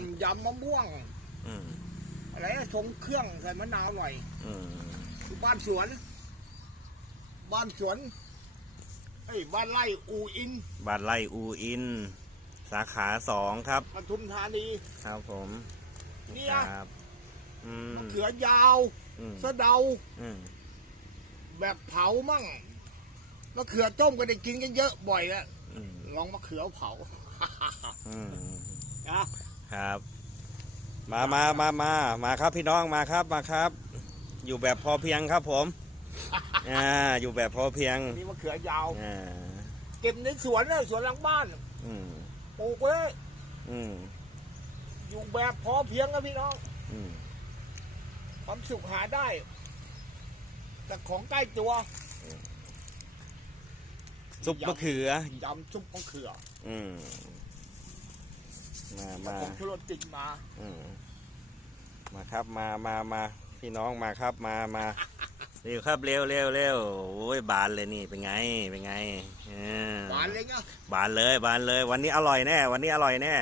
มยำมะม่วง อืมอะไรนะทรงเครื่องใส่มะนาวหน่อยอืมอยู่บ้านสวน บ้านสวนเอ้ยบ้านไร่อูอินบ้านไร่อูอิน สาขาสองครับ ปทุมธานีครับผมเนี่คยรับอืมมะเขือยาวอืมสะเดาอืมแบบเผามั่งมะเขือต้มก็ได้กินกันเยอะบ่อยแล้วอืมลองมะเขือเผา อืมนะ ครับ มามามามามาครับพี่น้องมาครับมาครับ อยู่แบบพอเพียงครับผมอ่าอยู่แบบพอเพียงนี่มะเขือยาวอ่าเก็บในสวนเลยสวนหลังบ้านอืมปลูกไว้อืมอยู่แบบพอเพียงนะพี่น้องอืมความสุขหาได้ แต่ของใกล้ตัวซุปมะเขือยำซุปมะเขือ อืม มาแล้วมาผมธุรกิจมาอืมมาครับมามามาพี่น้องมาครับมามาเร็วครับเร็วเร็วเร็วโอ้ยบานเลยนี่เป็นไงเป็นไงเออหวานเลยเนาะบานเลยบานเลย วันนี้อร่อยแน่ วันนี้อร่อยแน่